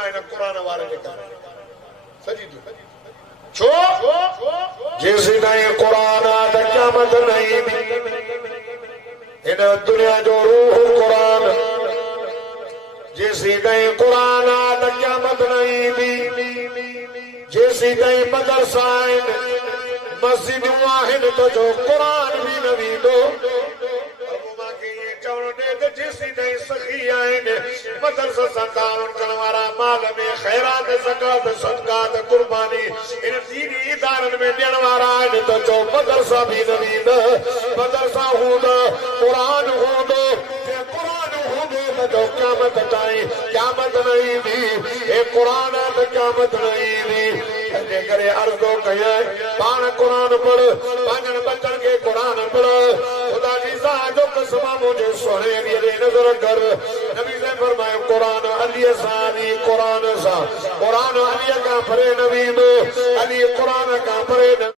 दुनिया इन कुरान वाले ने कर सजी दुनिया छो जैसे नहीं कुरान आ त क़यामत नहीं इन दुनिया जो रूह कुरान जैसे नहीं कुरान आ त क़यामत नहीं जैसे नहीं मदरसा मस्जिद वाहिद तो जो कुरान भी न वींदो मदरसा संतावन करण वारा माल में खैरात ज़कात सदकात कुर्बानी इन दीनी इदारन में ॾियण वारा आहिनि त चओ मदरसा भी न वींदा मदरसा हूंदा कुरान हूंदो कुरान हूंदो त जो क़यामत ताईं क़यामत न ईंदी हे कुरान त क़यामत न ईंदी तंहिंजे करे अर्ज़ो कयां पाण कुरान पढ़ पंहिंजनि बचनि खे कुरान पढ़ खुदा जी ज़ात जो कसम मुंहिंजे सोणे अलीअ ॾे नज़र कर नबी ने फरमायो कुरान अलीअ सां अली कुरान सां कुरान अलीअ खां परे न वेंदो अली कुरान खां परे न